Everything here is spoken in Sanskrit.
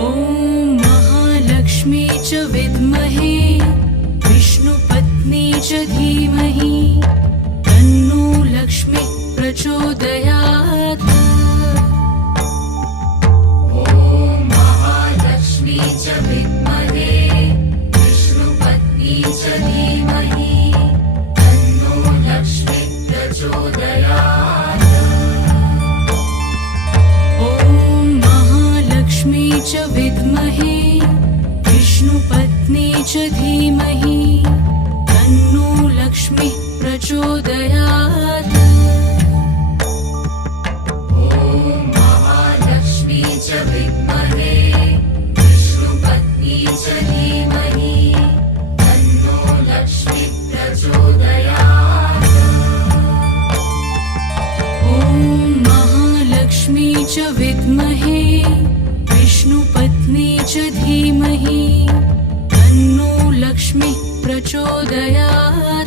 ॐ महालक्ष्मी च विद्महे विष्णुपत्नी च धीमहि तन्नो लक्ष्मी प्रचोदयात्। ॐ महालक्ष्मी च विद्महे विष्णुपत्नी च धीमहि तन्नो लक्ष्मी प्रचोदयात्। ॐ महालक्ष्मी च विद्महे विष्णुपत्नी च धीमहि तन्नो लक्ष्मी प्रचोदयात्। ॐ महालक्ष्मी च विद्महे विष्णुपत्नी च धीमहि तन्नो लक्ष्मी प्रचोदयात्। ॐ महालक्ष्मी च विद्महे विष्णुपत्नी च धीमहि तन्नो लक्ष्मी प्रचोदयात्।